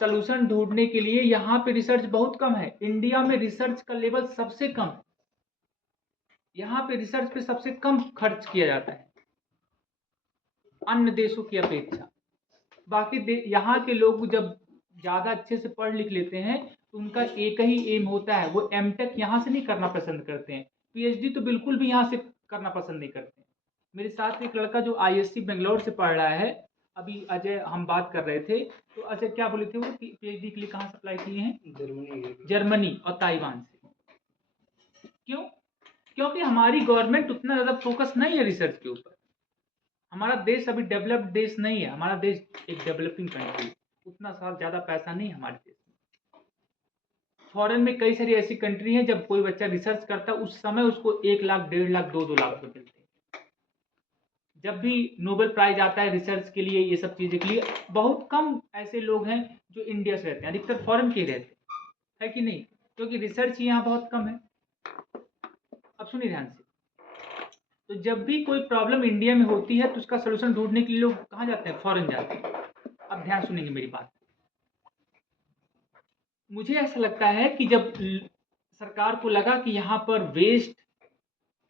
Solution ढूंढने के लिए यहाँ पे रिसर्च बहुत कम है। इंडिया में रिसर्च का लेवल सबसे कम है। यहाँ पे रिसर्च पे सबसे कम खर्च किया जाता है अन्य देशों की अपेक्षा। बाकी यहाँ के लोग जब ज़्यादा अच्छे से पढ़ लिख लेते हैं तो उनका एक ही एम होता है, वो एमटेक यहाँ से नहीं करना पसंद करते हैं, पीएचडी तो बिल्कुल भी यहाँ से करना पसंद नहीं करते हैं। मेरे साथ एक लड़का जो आईएससी बेंगलोर से पढ़ रहा है, अभी अजय हम बात कर रहे थे, तो अजय क्या बोले थे वो पीएचडी के लिए कहाँ सप्लाई किए हैं? जर्मनी और ताइवान से। क्यों? क्योंकि हमारी गवर्नमेंट उतना ज़्यादा फोकस नहीं है रिसर्च के ऊपर। हमारा देश अभी डेवलप्ड देश नहीं है, हमारा देश एक डेवलपिंग कंट्री है, उतना ज़्यादा पैसा नहीं है हमारे देश में। फॉरेन में कई सारी ऐसी कंट्री हैं, जब कोई बच्चा रिसर्च करता है उस समय उसको 1 लाख, 1.5 लाख, 2 लाख रुपए मिलते हैं। जब भी नोबेल प्राइज आता है रिसर्च के लिए, ये सब चीज़ें के लिए, बहुत कम ऐसे लोग हैं जो इंडिया से रहते हैं, अधिकतर फॉरेन के ही रहते हैं, है कि नहीं? क्योंकि रिसर्च यहाँ बहुत कम है। अब सुनिए ध्यान से, तो जब भी कोई प्रॉब्लम इंडिया में होती है तो उसका सोल्यूशन ढूंढने के लिए लोग कहाँ जाते हैं? फॉरेन जाते हैं। अब ध्यान सुनेंगे मेरी बात। मुझे ऐसा लगता है कि जब सरकार को लगा कि यहाँ पर वेस्ट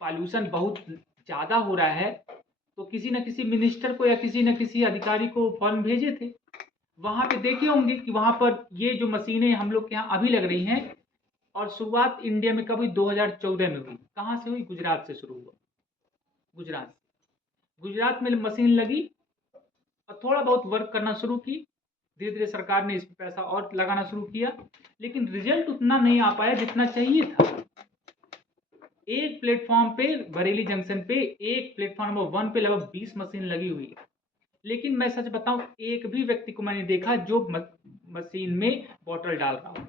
पॉल्यूशन बहुत ज़्यादा हो रहा है, तो किसी न किसी मिनिस्टर को या किसी न किसी अधिकारी को फॉरेन भेजे थे। वहाँ पे देखे होंगे कि वहाँ पर ये जो मशीनें हम लोग के यहाँ अभी लग रही हैं, और शुरुआत इंडिया में कब हुई? 2014 में हुई। कहाँ से हुई? गुजरात से शुरू हुआ। गुजरात में मशीन लगी और थोड़ा बहुत वर्क करना शुरू की। धीरे धीरे सरकार ने इस पर पैसा और लगाना शुरू किया, लेकिन रिजल्ट उतना नहीं आ पाया जितना चाहिए था। एक प्लेटफॉर्म पे, बरेली जंक्शन पे, एक प्लेटफॉर्म नंबर 1 पे लगभग 20 मशीन लगी हुई है, लेकिन मैं सच बताऊं, एक भी व्यक्ति को मैंने देखा जो मशीन में बॉटल डाल रहा हो।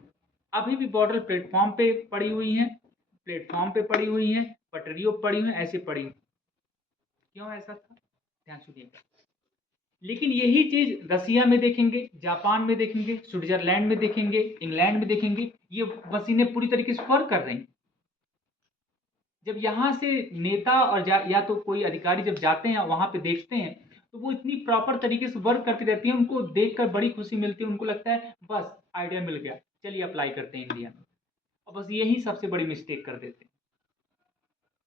अभी भी बॉटल प्लेटफॉर्म पे पड़ी हुई है, पटरियों पड़ी हुई, ऐसे पड़ी। क्यों ऐसा था? ध्यान सुनिएगा। लेकिन यही चीज रसिया में देखेंगे, जापान में देखेंगे, स्विट्जरलैंड में देखेंगे, इंग्लैंड में देखेंगे, ये मशीनें पूरी तरीके से वर्क कर रही हैं। जब यहाँ से नेता और या तो कोई अधिकारी जब जाते हैं वहां पे देखते हैं, तो वो इतनी प्रॉपर तरीके से वर्क करती रहती है, उनको देखकर बड़ी खुशी मिलती है। उनको लगता है बस आइडिया मिल गया, चलिए अप्लाई करते हैं इंडिया में। और बस यही सबसे बड़ी मिस्टेक कर देते हैं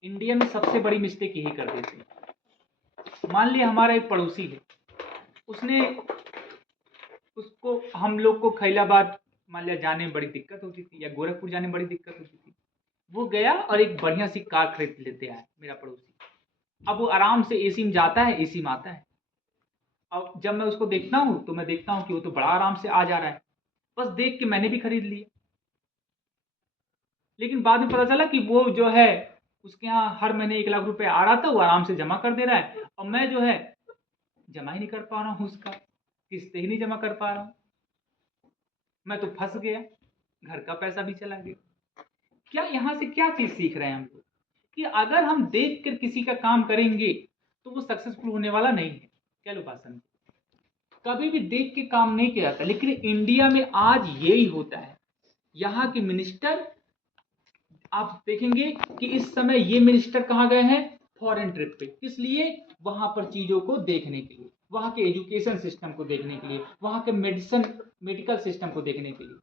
इंडिया में, सबसे बड़ी मिस्टेक यही कर देते हैं। मान लिया हमारा एक पड़ोसी है, उसको हम लोग को खैलाबाद मान लिया जाने में बड़ी दिक्कत होती थी, या गोरखपुर जाने में बड़ी दिक्कत होती थी। वो गया और एक बढ़िया सी कार खरीद लेते आया मेरा पड़ोसी। अब वो आराम से एसी में जाता है, एसी में आता है। अब जब मैं उसको देखता हूँ तो मैं देखता हूँ कि वो तो बड़ा आराम से आ जा रहा है। बस देख के मैंने भी खरीद लिया। लेकिन बाद में पता चला कि वो जो है उसके यहाँ हर महीने 1 लाख रुपए आ रहा था, वो आराम से जमा कर दे रहा है, और मैं जो है जमा ही नहीं कर पा रहा हूँ, उसका किस्त ही नहीं जमा कर पा रहा हूँ। मैं तो फंस गया, घर का पैसा भी चला गया। क्या यहाँ से क्या चीज सीख रहे हैं हम लोग? कि अगर हम देख कर किसी का काम करेंगे तो वो सक्सेसफुल होने वाला नहीं है। क्या लोग बात समझे? कभी भी देख के काम नहीं किया जाता, लेकिन इंडिया में आज यही होता है। यहाँ के मिनिस्टर, आप देखेंगे कि इस समय ये मिनिस्टर कहाँ गए हैं? फॉरेन ट्रिप पे। किस लिए? वहां पर चीजों को देखने के लिए, वहां के एजुकेशन सिस्टम को देखने के लिए, वहां के मेडिकल सिस्टम को देखने के लिए,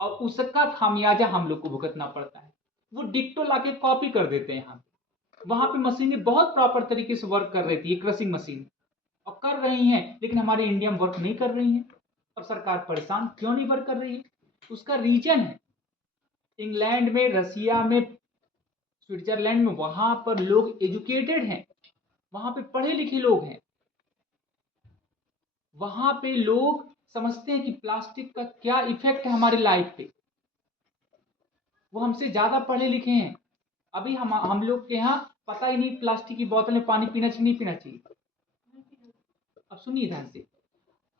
और उसका खामियाजा हम लोग को भुगतना पड़ता है। वो डिक्टो लाके कॉपी कर देते हैं यहाँ पे। वहां पे मशीनें बहुत प्रॉपर तरीके से वर्क कर रही थी, क्रशिंग मशीन, और कर रही हैं, लेकिन हमारे इंडिया में वर्क नहीं कर रही हैं। और सरकार परेशान क्यों नहीं वर्क कर रही है? उसका रीजन है इंग्लैंड में, रसिया में, स्विट्जरलैंड में, वहां पर लोग एजुकेटेड हैं, वहां पे पढ़े लिखे लोग हैं, वहां पे लोग समझते हैं कि प्लास्टिक का क्या इफेक्ट है हमारी लाइफ पे। वो हमसे ज्यादा पढ़े लिखे हैं। अभी हम लोग के यहाँ पता ही नहीं प्लास्टिक की बोतल में पानी पीना चाहिए नहीं पीना चाहिए। अब सुनिए ध्यान से,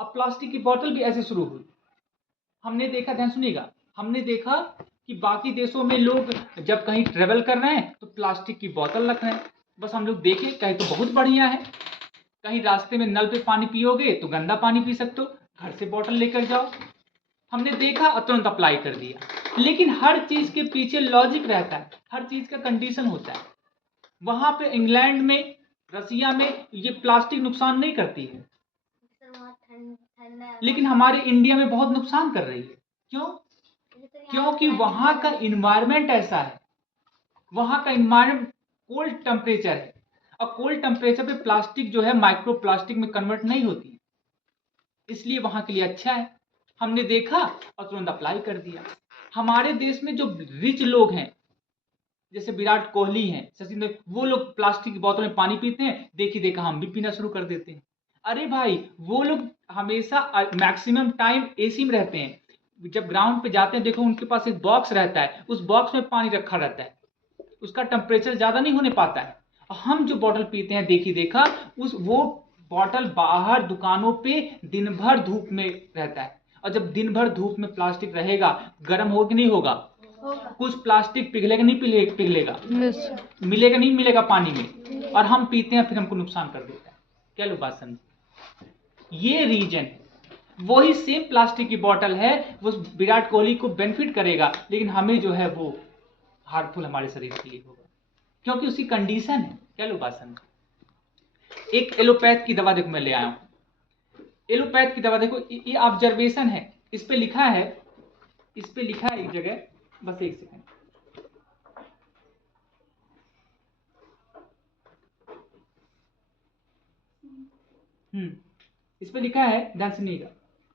अब प्लास्टिक की बोतल भी ऐसे शुरू हुई। हमने देखा, ध्यान सुनिएगा, हमने देखा कि बाकी देशों में लोग जब कहीं ट्रेवल कर रहे हैं तो प्लास्टिक की बोतल रख रहे हैं। बस हम लोग देखे, कहीं तो बहुत बढ़िया है, कहीं रास्ते में नल पे पानी पियोगे तो गंदा पानी पी सकते हो, घर से बोतल लेकर जाओ। हमने देखा और तुरंत अप्लाई कर दिया। लेकिन हर चीज के पीछे लॉजिक रहता है, हर चीज का कंडीशन होता है। वहां पे इंग्लैंड में, रसिया में ये प्लास्टिक नुकसान नहीं करती है। लेकिन हमारे इंडिया में बहुत नुकसान कर रही है। क्यों? क्योंकि वहां का इन्वायरमेंट ऐसा है, वहां का इन्वायरमेंट कोल्ड टेम्परेचर है, और कोल्ड टेम्परेचर पे प्लास्टिक जो है माइक्रो प्लास्टिक में कन्वर्ट नहीं होती, इसलिए वहां के लिए अच्छा है। हमने देखा और तुरंत अप्लाई कर दिया। हमारे देश में जो रिच लोग हैं, जैसे विराट कोहली हैं, सचिन, वो लोग प्लास्टिक की बोतल में पानी पीते हैं, देखी देखा हम भी पीना शुरू कर देते हैं। अरे भाई, वो लोग हमेशा मैक्सिमम टाइम एसी में रहते हैं। जब ग्राउंड पे जाते हैं, देखो उनके पास एक बॉक्स रहता है, उस बॉक्स में पानी रखा रहता है, उसका टेम्परेचर ज्यादा नहीं होने पाता है। हम जो बॉटल पीते हैं, देखी देखा वो बॉटल बाहर दुकानों पे दिन भर धूप में रहता है, और जब दिन भर धूप में प्लास्टिक रहेगा, गर्म होगा कि नहीं होगा? कुछ प्लास्टिक पिघलेगा नहीं पिघलेगा? मिलेगा नहीं मिलेगा पानी में, और हम पीते हैं, फिर हमको नुकसान कर देता है। क्या लोग बात समझे? ये रीजन, वही सेम प्लास्टिक की बोतल है, वो विराट कोहली को बेनिफिट करेगा, लेकिन हमें जो है वो हार्मफुल हमारे शरीर के लिए होगा, क्योंकि उसकी कंडीशन है। क्या लोग बात समझे? एक एलोपैथ की दवा देखो, मैं ले आया हूं। एलोपैथ की दवा देखो, ये ऑब्जर्वेशन है, इस पे लिखा है एक जगह, बस एक सेकंड, इस पे लिखा है, ध्यान सुनिएगा,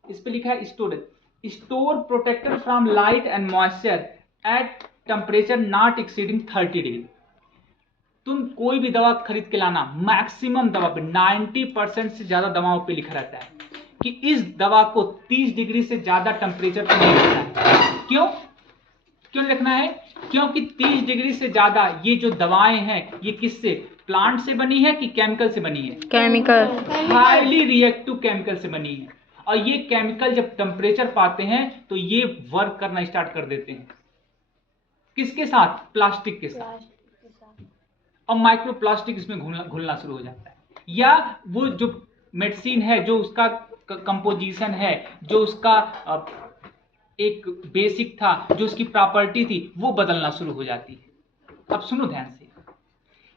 इस पे लिखा है store protector from light and moisture at temperature not exceeding 30 degree. तुम कोई भी दवा खरीद के लाना, मैक्सिमम दवा पे 90% से ज्यादा दवाओं पे लिखा रहता है कि इस दवा को 30 डिग्री से ज्यादा टेम्परेचर पे नहीं रखना है। क्यों रखना है? क्योंकि 30 डिग्री से ज्यादा ये जो दवाएं हैं, ये किससे, प्लांट से बनी है कि केमिकल से बनी है? केमिकल, हाईली रिएक्टिव केमिकल से बनी है, और ये केमिकल जब टेम्परेचर पाते हैं तो ये वर्क करना स्टार्ट कर देते हैं। किसके साथ? प्लास्टिक के साथ, और माइक्रो प्लास्टिक इसमें घुलना शुरू हो जाता है। या वो जो मेडिसिन है, जो उसका कंपोजिशन है, जो उसका एक बेसिक था, जो उसकी प्रॉपर्टी थी, वो बदलना शुरू हो जाती है। अब सुनो ध्यान से,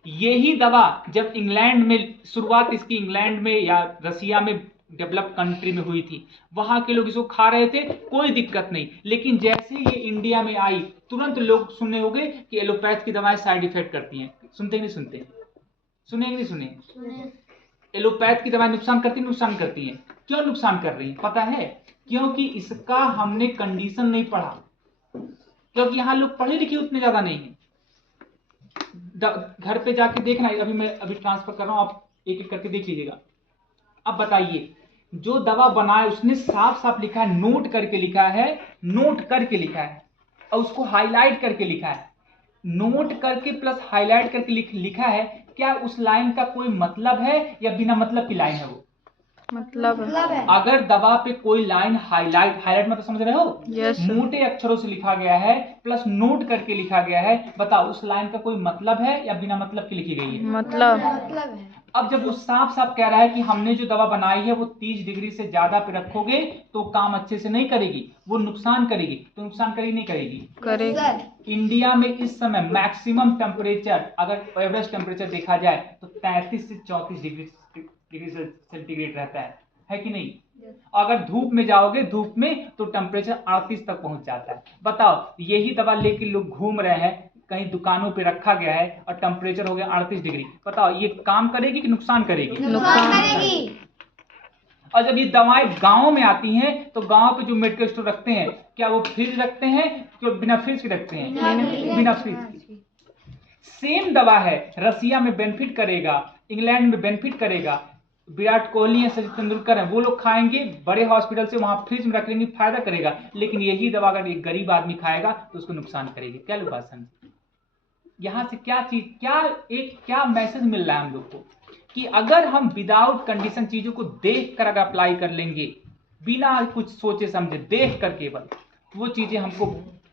यही दवा जब इंग्लैंड में, शुरुआत इसकी इंग्लैंड में या रसिया में, डेवलप कंट्री में हुई थी, वहां के लोग इसको खा रहे थे, कोई दिक्कत नहीं। लेकिन जैसे ये इंडिया में आई, तुरंत लोग सुनने हो गए कि एलोपैथ की दवाएं साइड इफेक्ट करती हैं। सुनते नहीं सुनते? सुने नहीं सुने? एलोपैथ की दवाएं नुकसान करती हैं। क्यों नुकसान कर रही हैं पता है? क्योंकि इसका हमने कंडीशन नहीं पढ़ा, क्योंकि यहां लोग पढ़े लिखे उतने ज्यादा नहीं है। घर पे जाके देखना, मैं अभी ट्रांसफर कर रहा हूं, आप एक एक करके देख लीजिएगा। अब बताइए, जो दवा बनाए उसने साफ साफ लिखा है, नोट करके लिखा है, और उसको हाईलाइट करके लिखा है। नोट करके प्लस हाईलाइट करके लिखा है, क्या उस लाइन का कोई मतलब है या बिना मतलब की लाइन है? वो मतलब है। अगर दवा पे कोई लाइन हाईलाइट मतलब समझ रहे हो? yes, मोटे अक्षरों से लिखा गया है प्लस नोट करके लिखा गया है, बताओ उस लाइन का कोई मतलब है या बिना मतलब की लिखी गई है? मतलब है। अब जब वो साफ साफ कह रहा है कि हमने जो दवा बनाई है वो 30 डिग्री से ज्यादा पे रखोगे तो काम अच्छे से नहीं करेगी, वो नुकसान करेगी, तो नुकसान करेगी नहीं करेगी? करेगी। इंडिया में इस समय मैक्सिमम टेम्परेचर, अगर एवरेज टेम्परेचर देखा जाए तो 33 से 34 डिग्री सेंटीग्रेड रहता है कि नहीं? अगर धूप में जाओगे, धूप में, तो टेम्परेचर 38 तक पहुंच जाता है। बताओ, यही दवा लेके लोग घूम रहे हैं, कहीं दुकानों पे रखा गया है और टेम्परेचर हो गया 38 डिग्री। बताओ ये काम करेगी कि नुकसान करेगी? नुकसान करेगी। और जब ये दवाएं गांव में आती हैं तो गांव पे जो मेडिकल स्टोर रखते हैं, क्या वो फ्रिज रखते हैं कि बिना फ्रिज के रखते हैं? बिना फ्रिज के। सेम दवा है, रसिया में बेनिफिट करेगा, इंग्लैंड में बेनिफिट करेगा, विराट कोहली है, सचिन तेंदुलकर है, वो लोग खाएंगे बड़े हॉस्पिटल से, वहां फ्रिज में रख लेंगे, फायदा करेगा। लेकिन यही दवा अगर एक गरीब आदमी खाएगा तो उसको नुकसान करेगी। क्या लोग बात समझे? यहां से क्या मैसेज मिल रहा है हम लोग को, कि अगर हम विदाउट कंडीशन चीजों को देख कर अगर अप्लाई कर लेंगे, बिना कुछ सोचे समझे, देख कर केवल, वो चीजें हमको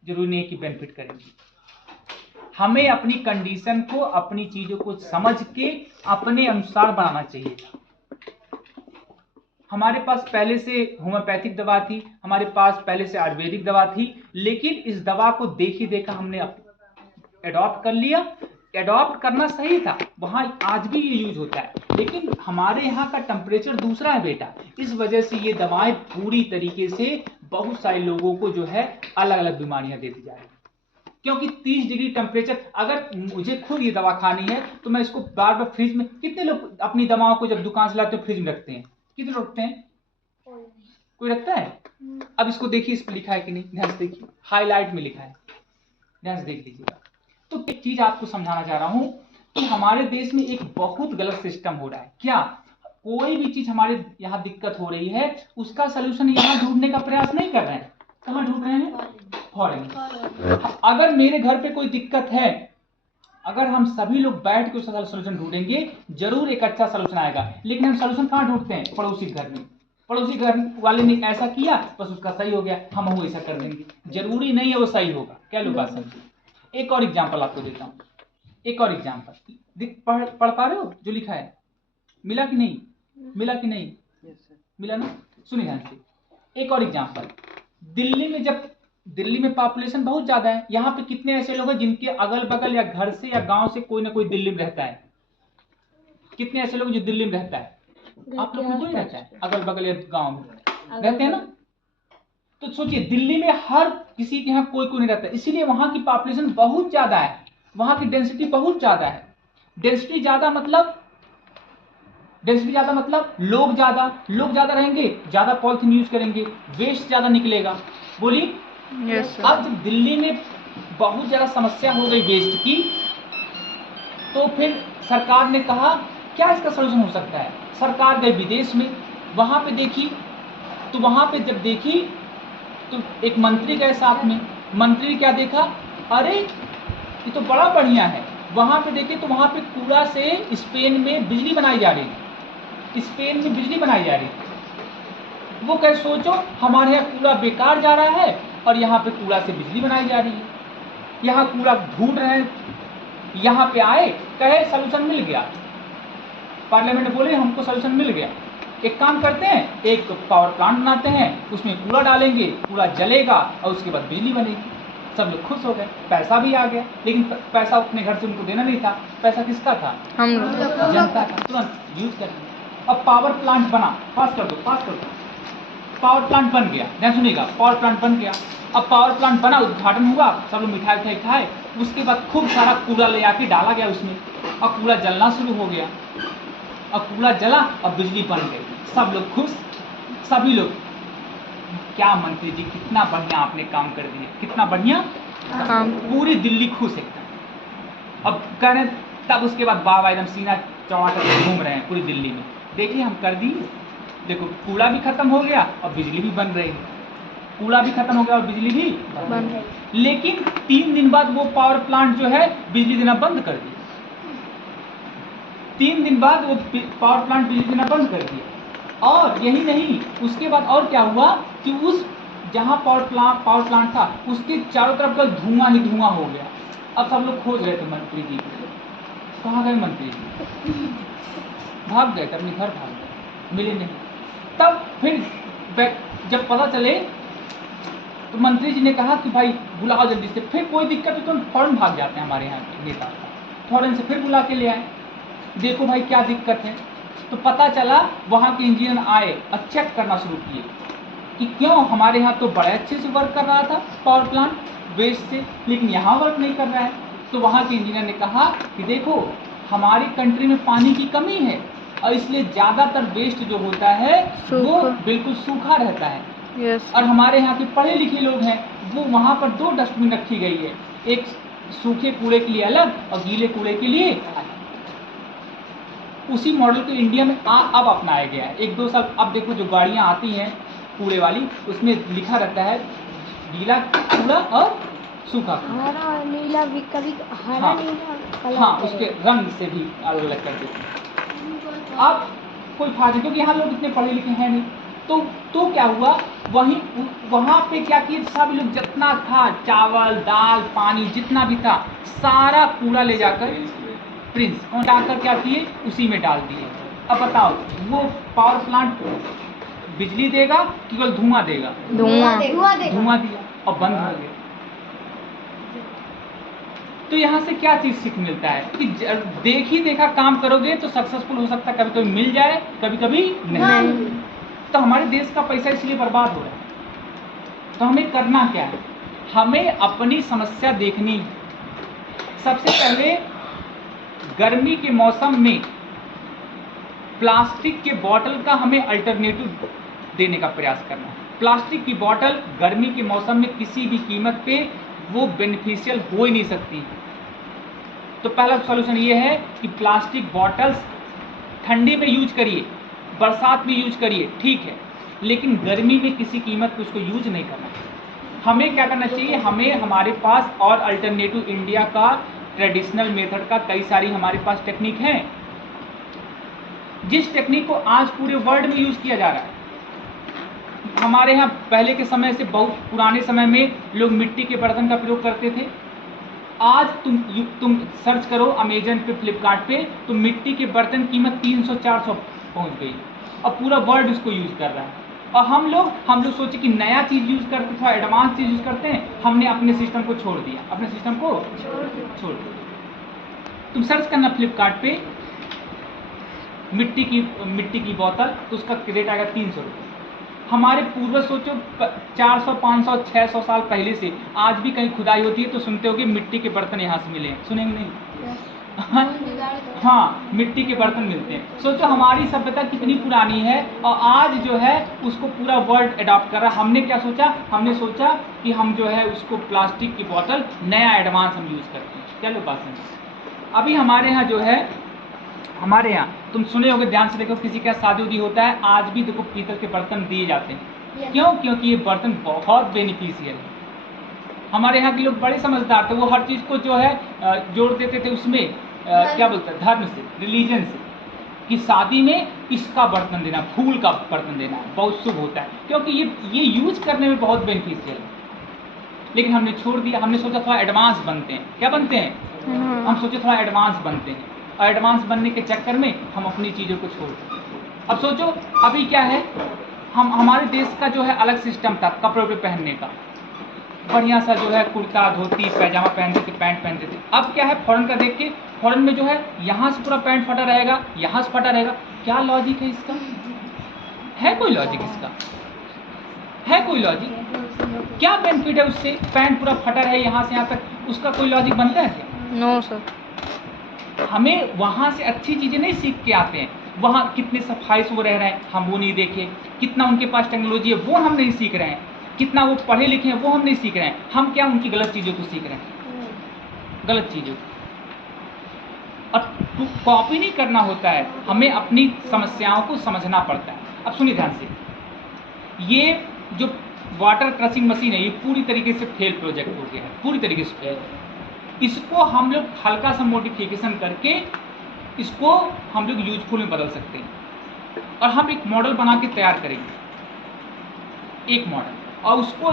जरूरी नहीं है कि बेनिफिट करेंगी। हमें अपनी कंडीशन को, अपनी चीजों को समझ के अपने अनुसार बनाना चाहिए। हमारे पास पहले से होम्योपैथिक दवा थी, हमारे पास पहले से आयुर्वेदिक दवा थी, लेकिन इस दवा को देखा हमने अडॉप्ट कर लिया, एडॉप्ट करना सही था, वहाँ आज भी ये यूज होता है, लेकिन हमारे यहाँ का टेम्परेचर दूसरा है बेटा, इस वजह से ये दवाएं पूरी तरीके से बहुत सारे लोगों को जो है अलग अलग बीमारियां देती जा रही है। क्योंकि 30 डिग्री टेम्परेचर, अगर मुझे खुद ये दवा खानी है तो मैं इसको बार बार फ्रिज में, कितने लोग अपनी दवाओं को जब दुकान से लाते हैं फ्रिज में रखते हैं, कितने लोग रखते हैं? कोई रखता है? अब इसको देखिए, इस पर लिखा है कि नहीं, ध्यान से देखिए, हाईलाइट में लिखा है, ध्यान से देख लीजिएगा। तो एक चीज आपको समझाना चाह रहा हूं कि हमारे देश में एक बहुत गलत सिस्टम हो रहा है। क्या? कोई भी चीज हमारे यहाँ दिक्कत हो रही है, उसका सोल्यूशन यहाँ ढूंढने का प्रयास नहीं कर रहे हैं। कहाँ ढूंढ रहे हैं? फॉरेन। अगर मेरे घर पे कोई दिक्कत है, अगर हम सभी लोग बैठ के उसका सोल्यूशन ढूंढेंगे, जरूर एक अच्छा सोल्यूशन आएगा। लेकिन हम सोल्यूशन कहाँ ढूंढते हैं? पड़ोसी घर में। पड़ोसी घर वाले ने ऐसा किया, बस उसका सही हो गया, हम वो ऐसा कर देंगे। जरूरी नहीं है वो सही होगा। क्या लोग बात समझे? एक और एग्जाम्पल आपको देता हूँ, एक और एग्जाम्पल। पढ़ पा रहे हो जो लिखा है? मिला कि नहीं? मिला कि नहीं? मिला ना? सुनिए ध्यान से। एक और एग्जाम्पल, दिल्ली में जब, दिल्ली में पॉपुलेशन बहुत ज्यादा है, यहाँ पे कितने ऐसे लोग हैं जिनके अगल बगल या घर से या गांव से कोई ना कोई दिल्ली में रहता है? कितने ऐसे लोग जो दिल्ली में रहता है? आप लोग में कोई रहता है अगल बगल या गांव में? रहते हैं ना? तो सोचिए, दिल्ली में हर किसी के यहाँ कोई कोई नहीं रहता, इसीलिए वहां की पॉपुलेशन बहुत ज्यादा है, वहां की डेंसिटी बहुत ज्यादा है। डेंसिटी ज्यादा मतलब, डेंसिटी ज्यादा मतलब लोग ज्यादा रहेंगे, ज्यादा पॉलिथीन यूज करेंगे, वेस्ट ज्यादा निकलेगा। बोलिए। Yes, अब जब दिल्ली में बहुत ज्यादा समस्या हो गई वेस्ट की, तो फिर सरकार ने कहा क्या इसका सोल्यूशन हो सकता है। सरकार गई विदेश में, वहां पे देखी, तो वहां पे जब देखी तो एक मंत्री गए साथ में। मंत्री क्या देखा, अरे ये तो बड़ा बढ़िया है। वहां पे देखे तो वहां पे कूड़ा से स्पेन में बिजली बनाई जा रही थी, स्पेन में बिजली बनाई जा रही थी। वो कहे सोचो, हमारे यहाँ कूड़ा बेकार जा रहा है और यहाँ पे कूड़ा से बिजली बनाई जा रही है, यहाँ कूड़ा ढूंढ रहे हैं, यहाँ पे आए, कहे सोल्यूशन मिल गया। पार्लियामेंट बोले हमको सोल्यूशन मिल गया, एक काम करते हैं, एक पावर प्लांट बनाते हैं, उसमें कूड़ा डालेंगे, कूड़ा जलेगा और उसके बाद बिजली बनेगी। सब लोग खुश हो गए, पैसा भी आ गया। लेकिन पैसा अपने घर से उनको देना नहीं था, पैसा किसका था? हम लोग। जनता का। तुरंत यूज कर लिया। अब पावर प्लांट बना, पास कर दो। पावर प्लांट बन गया, ध्यान सुनिएगा, पावर प्लांट बन गया। अब पावर प्लांट बना, उद्घाटन हुआ, सब लोग मिठाई उठाई खाए, उसके बाद खूब सारा कूड़ा ले आके डाला गया उसमें, और कूड़ा जलना शुरू हो गया, और कूड़ा जला और बिजली बन गई। सब लोग खुश, सभी लोग। क्या मंत्री जी, कितना बढ़िया आपने काम कर दिया, कितना बढ़िया काम। पूरी दिल्ली खुश एकदम। अब कह रहे, तब उसके बाद बाबा एकदम सीना चौड़ा करके घूम रहे हैं पूरी दिल्ली में, देखिए हम कर दिए, देखो कूड़ा भी खत्म हो गया और बिजली भी बन रही है, कूड़ा भी खत्म हो गया और बिजली भी बन रही है। लेकिन 3 दिन बाद वो पावर प्लांट जो है बिजली देना बंद कर दिया। 3 दिन बाद वो पावर प्लांट बिजली देना बंद कर दिया। और यही नहीं, उसके बाद और क्या हुआ कि उस जहां पावर प्लांट था उसके चारों तरफ का धुआं ही धुआं हो गया। अब सब लोग खोज रहे थे मंत्री जी को, कहाँ गए मंत्री जी? भाग गए, अपने घर भाग गए, मिले नहीं। तब फिर जब पता चले तो मंत्री जी ने कहा कि भाई बुलाओ जल्दी से। फिर कोई दिक्कत हो तो फौरन भाग जाते हैं हमारे यहाँ के नेता, फौरन से फिर बुला के ले आए, देखो भाई क्या दिक्कत है। तो पता चला, वहाँ के इंजीनियर आए और चेक करना शुरू किए कि क्यों हमारे यहाँ तो बड़े अच्छे से वर्क कर रहा था पावर प्लांट वेस्ट से, लेकिन यहाँ वर्क नहीं कर रहा है। तो वहाँ के इंजीनियर ने कहा कि देखो हमारी कंट्री में पानी की कमी है और इसलिए ज़्यादातर वेस्ट जो होता है वो बिल्कुल सूखा रहता है। यस। और हमारे यहाँ के पढ़े लिखे लोग हैं, वो वहाँ पर 2 डस्टबिन रखी गई है, एक सूखे कूड़े के लिए अलग और गीले कूड़े के लिए अलग। उसी मॉडल को इंडिया में अब अपनाया गया है। 1-2 साल अब देखो जो गाड़ियाँ आती हैं कूड़े वाली, उसमें लिखा रहता है गीला कूड़ा और सूखा कूड़ा, हरा नीला भी कभी हरा हाँ, नीला हाँ, उसके रंग से भी अलग अलग कर देते हैं। अब कोई फायदा नहीं, क्योंकि यहाँ लोग इतने पढ़े लिखे हैं नहीं। तो क्या हुआ, वहाँ पे क्या किए, सब लोग जितना था चावल दाल पानी जितना भी था सारा कूड़ा ले जाकर प्रिंस जाकर क्या किए, उसी में डाल दिए। अब बताओ वो पावर प्लांट बिजली देगा कि केवल धुआं देगा? धुआं दिया और बंद हो गया। तो यहाँ से क्या चीज़ सीख मिलता है कि देखी देखा काम करोगे तो सक्सेसफुल हो सकता है, कभी कभी मिल जाए, कभी कभी नहीं। तो हमारे देश का पैसा इसलिए बर्बाद हो रहा है। तो हमें करना क्या है? हमें अपनी समस्या देखनी। सबसे पहले गर्मी के मौसम में प्लास्टिक के बॉटल का हमें अल्टरनेटिव देने का प्रयास करना है। प्लास्टिक की बॉटल गर्मी के मौसम में किसी भी कीमत पे वो बेनिफिशियल हो ही नहीं सकती। तो पहला सॉल्यूशन ये है कि प्लास्टिक बॉटल्स ठंडी में यूज करिए, बरसात में यूज करिए, ठीक है, लेकिन गर्मी में किसी कीमत पे उसको यूज नहीं करना। हमें क्या करना चाहिए? हमें हमारे पास और अल्टरनेटिव इंडिया का ट्रेडिशनल मेथड का कई सारी हमारे पास टेक्निक हैं, जिस टेक्निक को आज पूरे वर्ल्ड में यूज किया जा रहा है। हमारे यहाँ पहले के समय से, बहुत पुराने समय में लोग मिट्टी के बर्तन का प्रयोग करते थे। आज तुम सर्च करो अमेजन पे, फ्लिपकार्ट पे, तो मिट्टी के बर्तन कीमत 300-400 पहुंच गई। अब पूरा वर्ल्ड उसको यूज कर रहा है। और हम लोग सोचे कि नया चीज यूज करते, थोड़ा एडवांस चीज यूज करते हैं, हमने अपने सिस्टम को छोड़ दिया, अपने सिस्टम को छोड़ दिया। तुम सर्च करना फ्लिपकार्ट पे मिट्टी की बोतल, तो उसका रेट आएगा 300 रुपये। हमारे पूर्वज सोचो 400, 500, 600 साल पहले से आज भी कहीं खुदाई होती है तो सुनते हो कि मिट्टी के बर्तन यहाँ से मिले हैं, सुनेंगे नहीं? हाँ, मिट्टी के बर्तन मिलते हैं। सोचो हमारी सभ्यता कितनी पुरानी है और आज जो है उसको पूरा वर्ल्ड अडॉप्ट कर रहा है। हमने क्या सोचा? हमने सोचा कि हम जो है उसको प्लास्टिक की बोतल नया एडवांस हम यूज करते हैं। क्या लोग बात समझे? अभी हमारे यहाँ जो है, हमारे यहाँ तुम सुने होगे, ध्यान से देखो, किसी का शादी उदी होता है, आज भी देखो पीतल के बर्तन दिए जाते हैं। क्यों? क्योंकि ये बर्तन बहुत बेनिफिशियल है। हमारे यहाँ के लोग बड़े समझदार थे, वो हर चीज़ को जो है जोड़ देते थे उसमें, क्या बोलते हैं, धर्म से, रिलीजन से, कि शादी में इसका बर्तन देना, फूल का बर्तन देना बहुत शुभ होता है, क्योंकि ये यूज करने में बहुत बेनिफिशियल है। लेकिन हमने छोड़ दिया। हमने सोचा थोड़ा एडवांस बनते हैं। क्या बनते हैं? हम सोचे थोड़ा एडवांस बनते हैं, और एडवांस बनने के चक्कर में हम अपनी चीज़ों को छोड़ दें। अब सोचो अभी क्या है, हमारे देश का जो है अलग सिस्टम था कपड़ों पे पहनने का, बढ़िया सा जो है कुर्ता धोती पैजामा पहनते थे, पैंट पहनते थे। अब क्या है, फॉरेन का देख के, फॉरेन में जो है यहाँ से पूरा पैंट फटा रहेगा, यहाँ से फटा रहेगा। क्या लॉजिक है इसका? है कोई लॉजिक इसका? है कोई लॉजिक? क्या बेनिफिट है उससे? पैंट पूरा फटा रहे यहाँ से यहाँ तक, उसका कोई लॉजिक बनता है क्या? No sir. हमें वहाँ से अच्छी चीज़ें नहीं सीख के आते हैं। वहाँ कितने सफाई से वो रह रहे हैं, हम वो नहीं देखे। कितना उनके पास टेक्नोलॉजी है, वो हम नहीं सीख रहे हैं। कितना वो पढ़े लिखे हैं, वो हम नहीं सीख रहे हैं। हम क्या उनकी गलत चीज़ों को सीख रहे हैं, गलत चीज़ों। और कॉपी नहीं करना होता है, हमें अपनी समस्याओं को समझना पड़ता है। अब सुनिए ध्यान से, ये जो वाटर क्रशिंग मशीन है, ये पूरी तरीके से फेल प्रोजेक्ट हो गया है, पूरी तरीके से फेल। इसको हम लोग हल्का सा मॉडिफिकेशन करके इसको हम लोग यूजफुल में बदल सकते हैं। और हम एक मॉडल बना के तैयार करेंगे, एक मॉडल, और उसको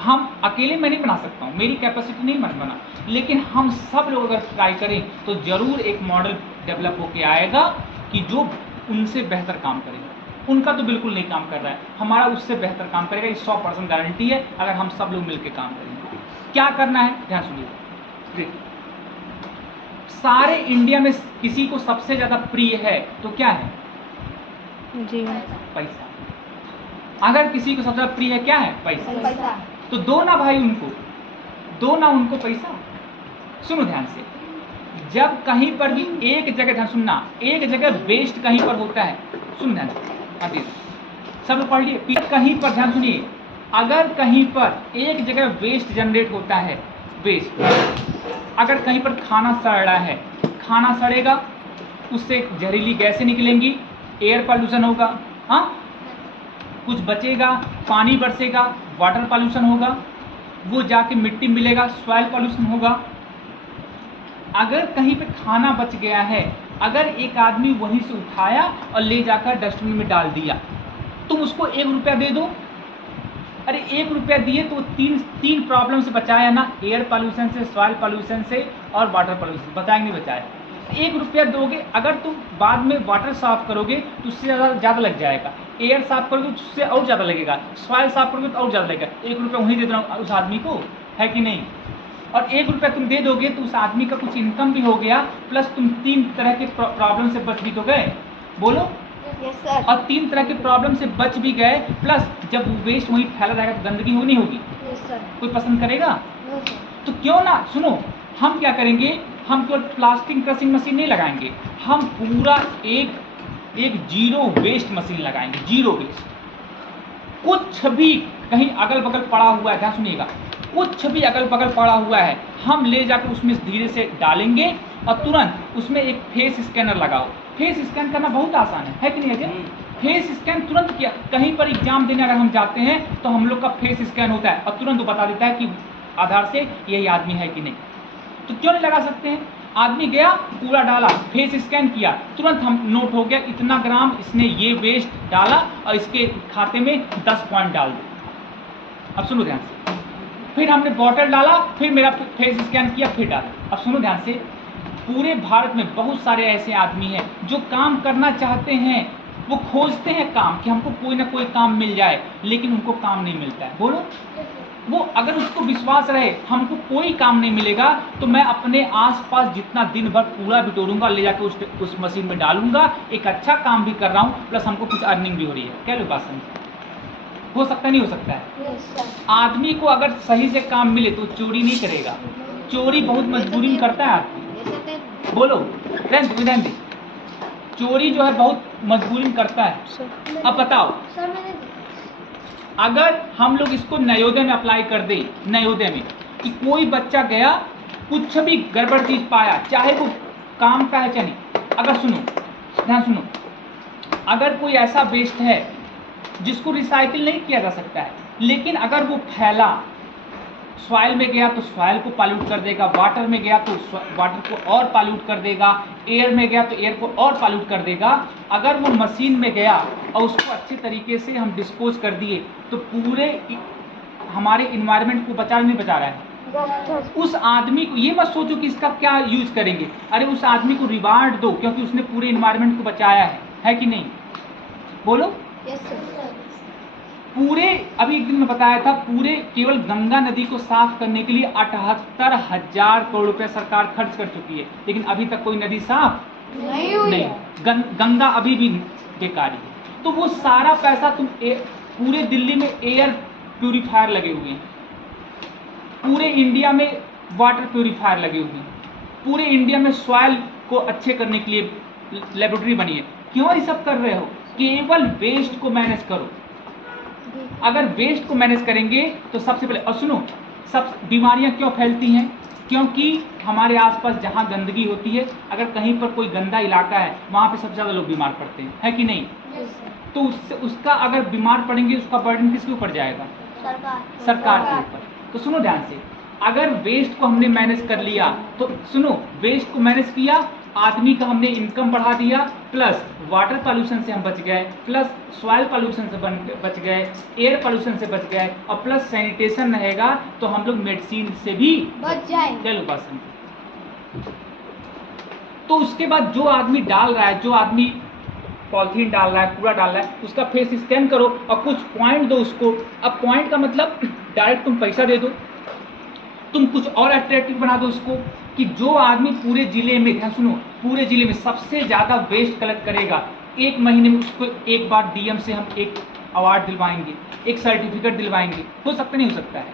हम अकेले मैं नहीं बना सकता हूँ, मेरी कैपेसिटी नहीं बना, लेकिन हम सब लोग अगर ट्राई करें तो ज़रूर एक मॉडल डेवलप होके आएगा कि जो उनसे बेहतर काम करेगा। उनका तो बिल्कुल नहीं काम कर रहा है, हमारा उससे बेहतर काम करेगा, ये 100% गारंटी है अगर हम सब लोग मिलकर काम करेंगे। क्या करना है, ध्यान सुनिए। देखिए, सारे इंडिया में किसी को सबसे ज़्यादा प्रिय है तो क्या है? जी, पैसा। अगर किसी को सबसे ज़्यादा प्रिय है क्या है? पैसा। तो दो ना भाई उनको, दो ना उनको पैसा। सुनो ध्यान से, जब कहीं पर भी एक जगह, ध्यान सुनना, एक जगह वेस्ट कहीं पर होता है, सुन ध्यान से, आगे सब लोग पढ़ लिए, कहीं पर ध्यान सुनिए, अगर कहीं पर एक जगह वेस्ट जनरेट होता है, वेस्ट, अगर कहीं पर खाना सड़ रहा है, खाना सड़ेगा, उससे जहरीली गैसें निकलेंगी, एयर पॉल्यूशन होगा, हाँ, कुछ बचेगा, पानी बरसेगा, वाटर पॉल्यूशन होगा, वो जाके मिट्टी मिलेगा, सॉइल पॉल्यूशन होगा। अगर कहीं पे खाना बच गया है, अगर एक आदमी वहीं से उठाया और ले जाकर डस्टबिन में डाल दिया, तुम उसको 1 रुपया दे दो। अरे 1 रुपया दिए तो तीन प्रॉब्लम से बचाया ना, एयर पॉल्यूशन से, सॉइल पॉल्यूशन से और वाटर पॉल्यूशन से, बचाएंगे नहीं बचाया। 1 रुपया दोगे, अगर तुम बाद में वाटर साफ करोगे तो उससे ज़्यादा लग जाएगा, एयर साफ करोगे तो उससे और ज़्यादा लगेगा, सॉइल साफ करोगे तो और ज़्यादा लगेगा। 1 रुपया वहीं दे दो उस आदमी को, है कि नहीं? और 1 रुपया तुम दे दोगे तो उस आदमी का कुछ इनकम भी हो गया, प्लस तुम 3 तरह के प्रॉब्लम से बच भी तो गए। बोलो। Yes sir. और 3 तरह के प्रॉब्लम से बच भी गए, प्लस जब वेस्ट वहीं फैला रहेगा तो गंदगी होनी होगी। Yes sir. कोई पसंद करेगा? No sir. तो क्यों ना, सुनो, हम क्या करेंगे, हम केवल प्लास्टिक क्रशिंग मशीन नहीं लगाएंगे, हम पूरा एक जीरो वेस्ट मशीन लगाएंगे। Zero waste. कुछ भी कहीं अगल बगल पड़ा हुआ है, ध्यान सुनिएगा, कुछ भी अगल बगल पड़ा हुआ है, हम ले जाकर उसमें धीरे से डालेंगे और तुरंत उसमें एक फेस स्कैनर लगाओ। फेस स्कैन करना बहुत आसान है कि नहीं अजय? फेस स्कैन तुरंत किया, कहीं पर एग्जाम देने अगर हम जाते हैं तो हम लोग का फेस स्कैन होता है और तुरंत वो बता देता है कि आधार से यही आदमी है कि नहीं। तो क्यों नहीं लगा सकते हैं? आदमी गया, पूरा डाला, फेस स्कैन किया, तुरंत हम नोट हो गया इतना ग्राम इसने ये वेस्ट डाला और इसके खाते में 10 पॉइंट डाल दो। अब सुनो ध्यान से, फिर हमने बॉटल डाला, फिर मेरा फेस स्कैन किया, फिर डाला। अब सुनो ध्यान से, पूरे भारत में बहुत सारे ऐसे आदमी हैं जो काम करना चाहते हैं, वो खोजते हैं काम कि हमको कोई ना कोई काम मिल जाए, लेकिन उनको काम नहीं मिलता है। बोलो। वो अगर उसको विश्वास रहे हमको कोई काम नहीं मिलेगा तो मैं अपने आसपास जितना दिन भर कूड़ा बिटोरूंगा, ले जाकर उस मशीन में डालूंगा, एक अच्छा काम भी कर रहा हूँ, प्लस हमको कुछ अर्निंग भी हो रही है। क्या लोग बात समझे? हो सकता नहीं हो सकता है? Yes sir. आदमी को अगर सही से काम मिले तो चोरी नहीं करेगा। चोरी बहुत मजबूरी में करता है आदमी। बोलो। रहने दे। चोरी जो है बहुत मजबूरी में करता है। सर। अब बताओ, सर मैंने अगर हम लोग इसको नवोदय में अप्लाई कर दें, नवोदय में, कि कोई बच्चा गया, कुछ भी गड़बड़ चीज पाया, चाहे वो काम का है चाहे नहीं, अगर सुनो, ध्यान सुनो, अगर कोई ऐसा वेस्ट है जिसको रिसाइकिल नहीं किया जा सकता है, लेकिन अगर वो फैला, सॉइल में गया तो सॉइल को पॉल्यूट कर देगा, वाटर में गया तो वाटर को और पॉल्यूट कर देगा, एयर में गया तो एयर को और पॉल्यूट कर देगा, अगर वो मशीन में गया और उसको अच्छे तरीके से हम डिस्पोज कर दिए तो पूरे हमारे इन्वायरमेंट को बचा नहीं बचा रहा है। उस आदमी को ये मत सोचो कि इसका क्या यूज करेंगे, अरे उस आदमी को रिवार्ड दो क्योंकि उसने पूरे इन्वायरमेंट को बचाया है कि नहीं? बोलो। Yes sir. पूरे अभी एक दिन में बताया था, पूरे केवल गंगा नदी को साफ करने के लिए 78,000 करोड़ रुपए सरकार खर्च कर चुकी है, लेकिन अभी तक कोई नदी साफ नहीं हुई है। गंगा अभी भी बेकारी है। तो वो सारा पैसा तुम पूरे दिल्ली में एयर प्यूरिफायर लगे हुए हैं, पूरे इंडिया में वाटर प्यूरिफायर लगे हुए हैं, पूरे इंडिया में सॉइल को अच्छे करने के लिए लेबोरेटरी बनी है। क्यों ये सब कर रहे हो? केवल वेस्ट को मैनेज करो। अगर वेस्ट को मैनेज करेंगे तो सबसे पहले, और सुनो, सब बीमारियां क्यों फैलती हैं? क्योंकि हमारे आसपास जहां गंदगी होती है, अगर कहीं पर कोई गंदा इलाका है वहां पे सबसे ज़्यादा लोग बीमार पड़ते हैं, है कि नहीं? तो उसका अगर बीमार पड़ेंगे उसका बर्डन किसके ऊपर जाएगा? सरकार के ऊपर। तो सुनो ध्यान से, अगर वेस्ट को हमने मैनेज कर लिया तो सुनो, वेस्ट को मैनेज किया, आदमी का हमने इनकम बढ़ा दिया, प्लस वाटर पॉल्यूशन से हम बच गए, प्लस सॉइल पॉल्यूशन से बच गए, एयर पॉल्यूशन से बच गए, और प्लस सैनिटेशन रहेगा तो हम लोग मेडिसिन से भी बच जाएंगे। चलो बात समझो। तो उसके बाद जो आदमी डाल रहा है, जो आदमी पॉलिथीन डाल रहा है, कूड़ा डाल रहा है, उसका फेस स्कैन करो और कुछ पॉइंट दो उसको। अब पॉइंट का मतलब डायरेक्ट तुम पैसा दे दो, तुम कुछ और अट्रैक्टिव बना दो उसको, कि जो आदमी पूरे जिले में, ध्यान सुनो, पूरे जिले में सबसे ज़्यादा वेस्ट कलेक्ट करेगा, 1 महीने में उसको एक बार डीएम से हम एक अवार्ड दिलवाएंगे, एक सर्टिफिकेट दिलवाएंगे। हो सकता नहीं हो सकता है?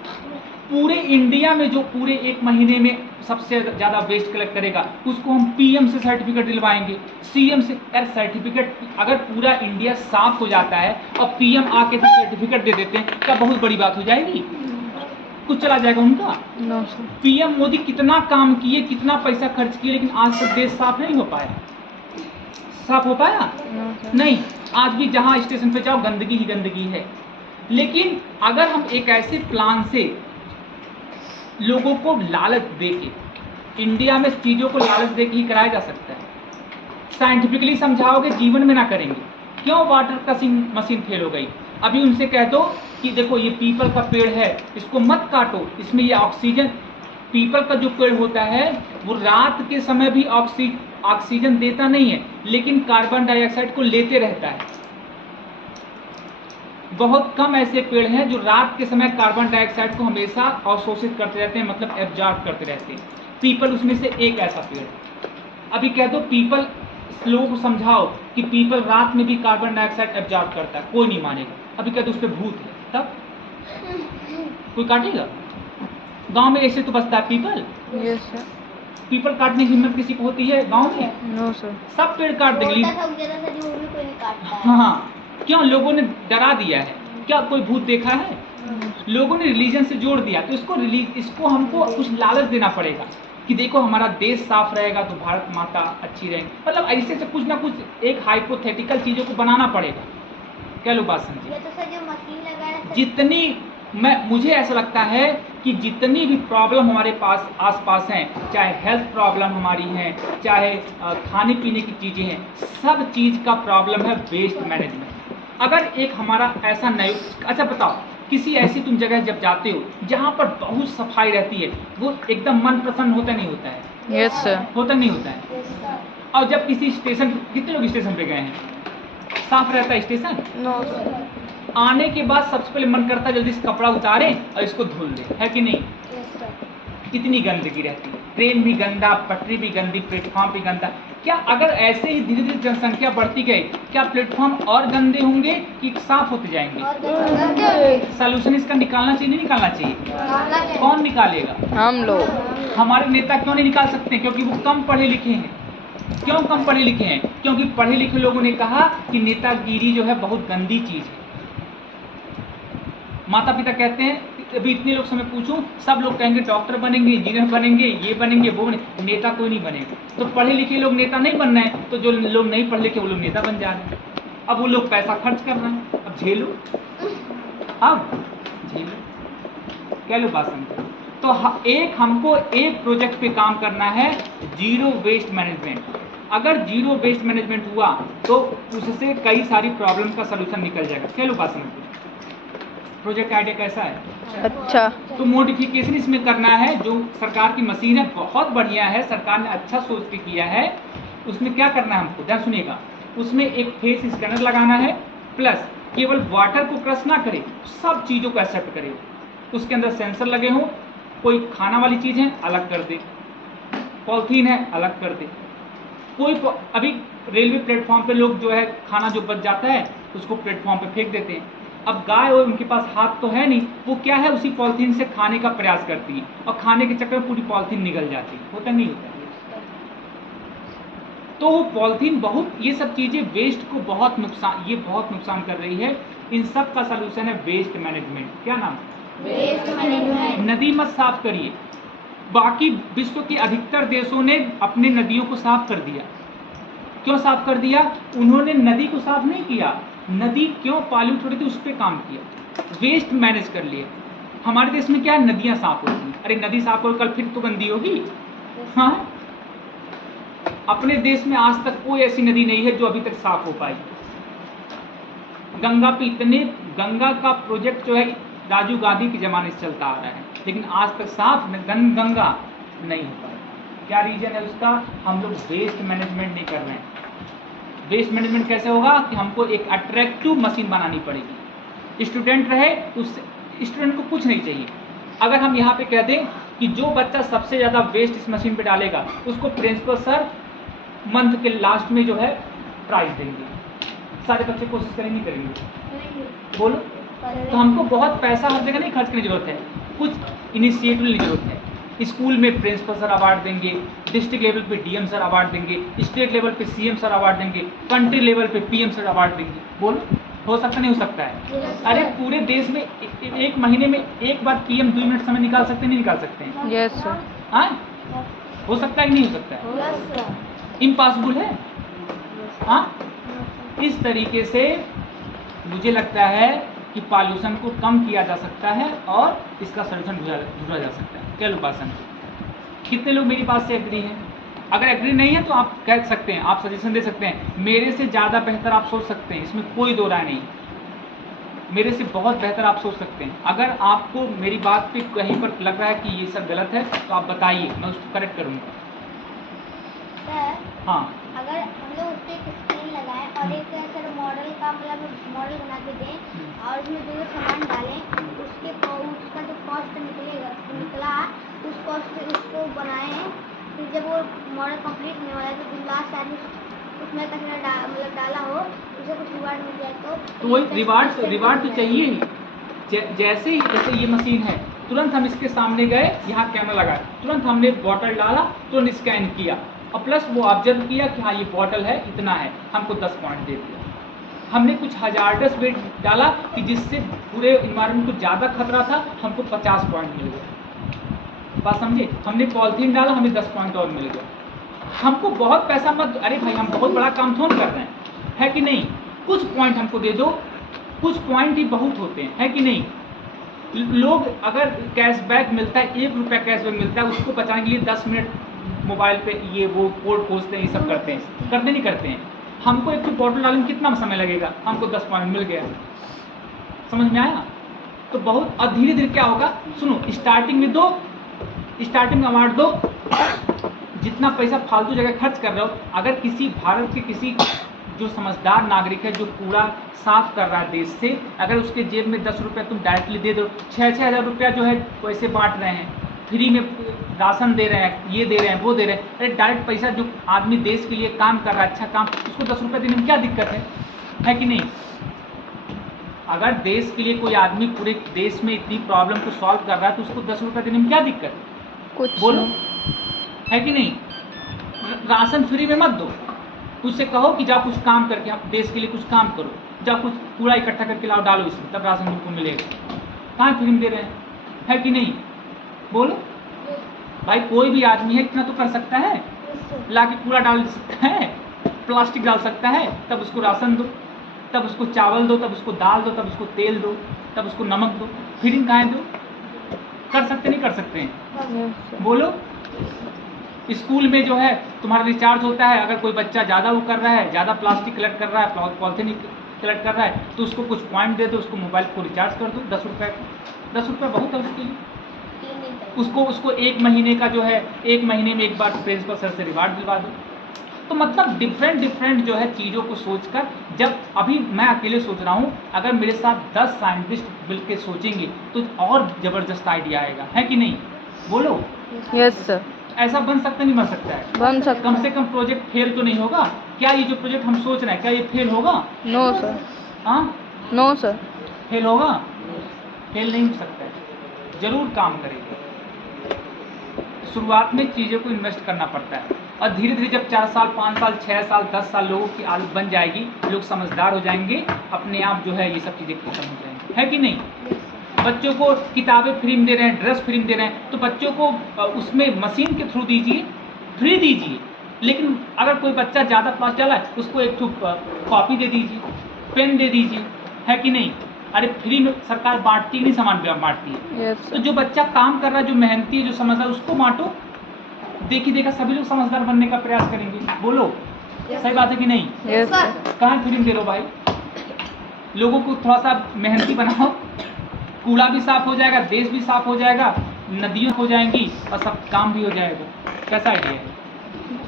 पूरे इंडिया में जो पूरे 1 महीने में सबसे ज़्यादा वेस्ट कलेक्ट करेगा उसको हम पीएम से सर्टिफिकेट दिलवाएंगे, सीएम से। यार सर्टिफिकेट, अगर पूरा इंडिया साफ हो जाता है और पीएम आके तो सर्टिफिकेट दे देते हैं, क्या बहुत बड़ी बात हो जाएगी? कुछ चला जाएगा उनका? No sir. पीएम मोदी कितना काम किए, कितना पैसा खर्च किए, लेकिन आज तक देश साफ नहीं हो पाया। साफ हो पाया? No sir. नहीं। आज भी जहां स्टेशन पे जाओ गंदगी ही गंदगी है। लेकिन अगर हम एक ऐसे प्लान से लोगों को लालच देके, इंडिया में चीज़ों को लालच देके ही कराया जा सकता है। साइंटिफिकली समझाओगे, जीवन में ना करेंगे। क्यों वाटर क्रशिंग मशीन फेल हो गई? अभी उनसे कह दो कि देखो ये पीपल का पेड़ है, इसको मत काटो, इसमें ये ऑक्सीजन, पीपल का जो पेड़ होता है वो रात के समय भी ऑक्सीजन देता नहीं है, लेकिन कार्बन डाइऑक्साइड को लेते रहता है। बहुत कम ऐसे पेड़ हैं जो रात के समय कार्बन डाइऑक्साइड को हमेशा अवशोषित करते रहते हैं, मतलब एब्जॉर्ब करते रहते हैं। पीपल उसमें से एक ऐसा पेड़ है। अभी कह दो पीपल, लोगों को समझाओ कि पीपल रात में भी कार्बन डाइऑक्साइड एब्जॉर्ब करता है, कोई नहीं मानेगा। अभी कह दो उस पर भूत है, तब कोई काटेगा? गांव में ऐसे तो बसता है पीपल। Yes sir. पीपल काटने की हिम्मत किसी को होती है गांव में? No sir. सब पेड़ काट देंगे। छोटा सा उग जाता था जो, वो भी कोई नहीं काटता है। हाँ, क्यों? लोगों ने डरा दिया है। क्या कोई भूत देखा है? लोगों ने रिलीजन से जोड़ दिया, तो इसको हमको कुछ लालच देना पड़ेगा कि देखो हमारा देश साफ रहेगा तो भारत माता अच्छी रहेगी। मतलब ऐसे से कुछ ना कुछ एक हाइपोथेटिकल चीजों को बनाना पड़ेगा। क्या लोग बात समझे? ये तो सर जो मशीन लगाया है, जितनी मुझे ऐसा लगता है कि जितनी भी प्रॉब्लम हमारे पास आसपास हैं, चाहे हेल्थ प्रॉब्लम हमारी हैं, चाहे खाने पीने की चीज़ें हैं, सब चीज़ का प्रॉब्लम है वेस्ट मैनेजमेंट। अगर एक हमारा ऐसा नहीं, अच्छा बताओ, किसी ऐसी तुम जगह जब जाते हो जहाँ पर बहुत सफाई रहती है, वो एकदम मन प्रसन्न होता नहीं होता है? Yes sir. होता नहीं होता है? और जब किसी स्टेशन, कितने लोग स्टेशन पे गए हैं, साफ रहता है स्टेशन? No sir. आने के बाद सबसे पहले मन करता है जल्दी से कपड़ा उतारे और इसको धुल दे, है कि नहीं? कितनी गंदगी रहती है, ट्रेन भी गंदा, पटरी भी गंदी, प्लेटफॉर्म भी गंदा। क्या अगर ऐसे ही धीरे धीरे जनसंख्या बढ़ती गई, क्या प्लेटफॉर्म और गंदे होंगे कि साफ होते जाएंगे? सॉल्यूशन इसका निकालना चाहिए, नहीं निकालना चाहिए? कौन निकालेगा? हम लोग। हमारे नेता क्यों नहीं निकाल सकते? क्योंकि वो कम पढ़े लिखे हैं। क्यों कम पढ़े लिखे हैं? क्योंकि पढ़े लिखे लोगों ने कहा कि नेतागिरी जो है बहुत गंदी चीज है। माता पिता कहते हैं, अभी इतने लोग से मैं पूछूं, सब लोग कहेंगे डॉक्टर बनेंगे, इंजीनियर बनेंगे, ये बनेंगे, वो बनेंगे, नेता कोई नहीं बनेगा। तो पढ़े लिखे लोग नेता नहीं बन रहे हैं, तो जो लोग नहीं पढ़े लिखे वो लोग नेता बन जा रहे हैं। अब वो लोग पैसा खर्च कर रहे हैं, अब झेलो, अब झेलो। क्या लोग बात समझे? तो हमको एक प्रोजेक्ट पे काम करना है, जीरो वेस्ट मैनेजमेंट। अगर जीरो वेस्ट मैनेजमेंट हुआ तो उससे कई सारी प्रॉब्लम का सलूशन निकल जाएगा। क्या लोग बात समझते? प्रोजेक्ट आइडिया कैसा है? अच्छा। तो मॉडिफिकेशन इसमें करना है। जो सरकार की मशीन है बहुत बढ़िया है, सरकार ने अच्छा सोच के किया है। उसमें क्या करना है हमको, ध्यान सुनिएगा। उसमें एक फेस स्कैनर लगाना है, प्लस केवल वाटर को क्रश ना करे, सब चीज़ों को एक्सेप्ट करे। उसके अंदर सेंसर लगे हों, कोई खाना वाली चीज़ है अलग कर दे, पॉलीथीन है अलग कर दे। कोई अभी रेलवे प्लेटफॉर्म पे लोग जो है खाना जो बच जाता है उसको प्लेटफॉर्म पे फेंक देते हैं। अब गाय और उनके पास हाथ तो है नहीं, वो क्या है उसी पॉलीथीन से खाने का प्रयास करती है और खाने के चक्कर में पूरी पॉलीथीन निकल जाती है। होता नहीं होता? तो वो पॉलीथीन बहुत, ये सब चीज़ें वेस्ट को बहुत नुकसान कर रही है। इन सब का सलूशन है वेस्ट मैनेजमेंट। क्या नाम? Waste management. नदी मत साफ करिए। बाकी विश्व के अधिकतर देशों ने अपने नदियों को साफ कर दिया। क्यों साफ कर दिया? उन्होंने नदी को साफ नहीं किया, नदी क्यों पॉल्यूट हो रही थी उस पर काम किया, वेस्ट मैनेज कर लिए। हमारे देश में क्या है, नदियां साफ होती हैं। अरे नदी साफ हो कल फिर तो गंदी होगी। हाँ, अपने देश में आज तक कोई ऐसी नदी नहीं है जो अभी तक साफ हो पाई। गंगा पे गंगा का प्रोजेक्ट जो है राजीव गांधी के जमाने से चलता आ रहा है, लेकिन आज तक साफ गंगा नहीं हो पाई। क्या रीजन है उसका? हम लोग वेस्ट मैनेजमेंट नहीं कर रहे हैं। वेस्ट मैनेजमेंट कैसे होगा कि हमको एक अट्रैक्टिव मशीन बनानी पड़ेगी। स्टूडेंट रहे तो स्टूडेंट को कुछ नहीं चाहिए। अगर हम यहाँ पे कह दें कि जो बच्चा सबसे ज़्यादा वेस्ट इस मशीन पे डालेगा उसको प्रिंसिपल सर मंथ के लास्ट में जो है प्राइज देंगे। सारे बच्चे कोशिश करेंगे नहीं करेंगे? बोलो। तो हमको बहुत पैसा हर जगह नहीं खर्च करने की जरूरत है, कुछ इनिशिएटिव लेने की जरूरत है। स्कूल में प्रिंसिपल सर अवार्ड देंगे, डिस्ट्रिक्ट लेवल पे डीएम सर अवार्ड देंगे, स्टेट लेवल पे सीएम सर अवार्ड देंगे, कंट्री लेवल पे पीएम सर अवार्ड देंगे। बोलो, हो सकता नहीं हो सकता है? अरे पूरे देश में एक महीने में एक बार पीएम 2 मिनट समय निकाल सकते नहीं निकाल सकते हैं? Yes sir. हाँ, हो सकता है कि नहीं हो सकता है? इम्पॉसिबल है। हाँ, इस तरीके से मुझे लगता है कि पॉल्यूशन को कम किया जा सकता है और इसका सलूशन ढूंढा जा सकता है। क्या लोग बात समझे? कितने लोग मेरी बात से एग्री हैं? अगर एग्री नहीं है तो आप कह सकते हैं, आप सजेशन दे सकते हैं, मेरे से ज़्यादा बेहतर आप सोच सकते हैं, इसमें कोई दो राय नहीं। मेरे से बहुत बेहतर आप सोच सकते हैं। अगर आपको मेरी बात पे कहीं पर लग रहा है कि ये सब गलत है तो आप बताइए, मैं उसको करेक्ट करूँगा। सर, हाँ, अगर हम लोग उस पर एक स्क्रीन लगाएं और एक सर मॉडल का मतलब मॉडल बना के दें और उसमें जो सामान डालें उसका जो कॉस्ट निकला उस कॉस्ट से उसको बनाएं। फिर जब वो मॉडल कंप्लीट होने वाला है तो जो लास्ट आदमी उसमें तक मतलब डाला हो उसे कुछ रिवार्ड मिल जाए तो वही रिवार्ड तो चाहिए ही। जैसे ये मशीन है, तुरंत हम इसके सामने गए, यहाँ कैमरा लगा, तुरंत हमने बॉटल डाला, तुरंत स्कैन किया और प्लस वो ऑब्जर्व किया कि हाँ ये बॉटल है, इतना है, हमको 10 पॉइंट दे दिया। हमने कुछ हजारडस वेट डाला कि जिससे पूरे इन्वायरमेंट को ज़्यादा खतरा था, हमको 50 पॉइंट मिल गया। बात समझे? हमने पॉलीथीन डाला, हमें 10 पॉइंट और मिल गया। हमको बहुत पैसा मत, अरे भाई हम बहुत बड़ा काम थोड़ा कर रहे हैं, है कि नहीं? कुछ पॉइंट हमको दे दो, कुछ पॉइंट ही बहुत होते हैं, है कि नहीं? लोग अगर कैशबैक मिलता है, 1 रुपया कैशबैक मिलता है, उसको बचाने के लिए 10 मिनट मोबाइल पे ये वो कोड खोजते हैं, ये सब करते हैं, करते नहीं करते हैं। हमको एक बॉटल डालने में कितना समय लगेगा, हमको 10 पॉइंट मिल गया। समझ में आया? तो बहुत, और धीरे धीरे क्या होगा, सुनो, स्टार्टिंग में दो, स्टार्टिंग में अवार्ड दो, जितना पैसा फालतू जगह खर्च कर रहे हो, अगर किसी भारत के किसी जो समझदार नागरिक है जो कूड़ा साफ कर रहा है देश से, अगर उसके जेब में 10 रुपये तुम डायरेक्टली दे दो, 6-6 हज़ार रुपया जो है पैसे बांट रहे हैं, फ्री में राशन दे रहे हैं, ये दे रहे हैं, वो दे रहे हैं, अरे डायरेक्ट पैसा जो आदमी देश के लिए काम कर रहा है, अच्छा काम, उसको 10 रुपये देने में क्या दिक्कत है कि नहीं? अगर देश के लिए कोई आदमी पूरे देश में इतनी प्रॉब्लम को सॉल्व कर रहा है तो उसको 10 रुपये देने में क्या दिक्कत है? कुछ बोलो, है कि नहीं? राशन फ्री में मत दो, उससे कहो कि जाओ कुछ काम करके, आप देश के लिए कुछ काम करो, जाओ कुछ कूड़ा इकट्ठा करके लाओ, डालो इसमें, तब राशन तुमको मिलेगा। कहाँ फ्री में दे रहे हैं, है कि नहीं? बोलो भाई, कोई भी आदमी है इतना तो कर सकता है, ला के कूड़ा डाल सकता है, प्लास्टिक डाल सकता है, तब उसको राशन दो, तब उसको चावल दो, तब उसको दाल दो, तब उसको तेल दो, तब उसको नमक दो, फ्री में खाएं दो। कर सकते नहीं कर सकते हैं? बोलो, स्कूल में जो है तुम्हारा रिचार्ज होता है, अगर कोई बच्चा ज़्यादा वो कर रहा है, ज़्यादा प्लास्टिक कलेक्ट कर रहा है, पॉलिथीन कलेक्ट कर रहा है, तो उसको कुछ पॉइंट दे दो, उसको मोबाइल को रिचार्ज कर दो 10 रुपये। 10 रुपये बहुत है उसके लिए। उसको 1 महीने का जो है, 1 महीने में एक बार प्रिंसिपल सर से रिवार्ड दिलवा दो। तो मतलब डिफरेंट जो है चीज़ों को सोचकर, जब अभी मैं अकेले सोच रहा हूँ, अगर मेरे साथ 10 साइंटिस्ट मिल के सोचेंगे तो और ज़बरदस्त आइडिया आएगा, है कि नहीं? बोलो। Yes sir. ऐसा बन सकता नहीं बन सकता है? बन सकता। कम से कम प्रोजेक्ट फेल तो नहीं होगा क्या? ये जो प्रोजेक्ट हम सोच रहे हैं, क्या ये फेल होगा? No sir. हाँ, नो सर। फेल होगा? फेल नहीं हो सकता है, जरूर काम करेगा। शुरुआत में चीज़ों को इन्वेस्ट करना पड़ता है, और धीरे धीरे जब 4 साल 5 साल 6 साल 10 साल लोगों की आदत बन जाएगी, लोग समझदार हो जाएंगे, अपने आप जो है ये सब चीज़ें खत्म हो जाएंगी, है कि नहीं? बच्चों को किताबें फ्री में दे रहे हैं, ड्रेस फ्री में दे रहे हैं, तो बच्चों को उसमें मशीन के थ्रू दीजिए, फ्री दीजिए। लेकिन अगर कोई बच्चा ज़्यादा क्लास डाला है, उसको एक कॉपी दे दीजिए, पेन दे दीजिए, है कि नहीं? अरे फ्री में सरकार बांटती नहीं, सामान बांटती है। yes, तो जो बच्चा काम कर रहा है, जो मेहनती है, जो समझदार, उसको बांटो। देखी देखा सभी लोग समझदार बनने का प्रयास करेंगे। बोलो, सही बात है कि नहीं? yes, sir. कहाँ फ्री में दे रहे हो भाई? लोगों को थोड़ा सा मेहनती बनाओ, कूड़ा भी साफ हो जाएगा, देश भी साफ हो जाएगा, नदियाँ हो जाएंगी और सब काम भी हो जाएगा। कैसा आइडिया है?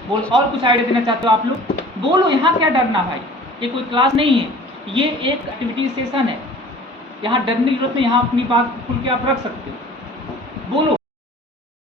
बोल, और कुछ आइडिया देना चाहते हो आप लोग? बोलो, यहाँ क्या डरना भाई? ये कोई क्लास नहीं है, ये एक एक्टिविटी सेशन है। यहाँ डरने की जरूरत नहीं, यहाँ अपनी बात खुल के आप रख सकते हो। बोलो।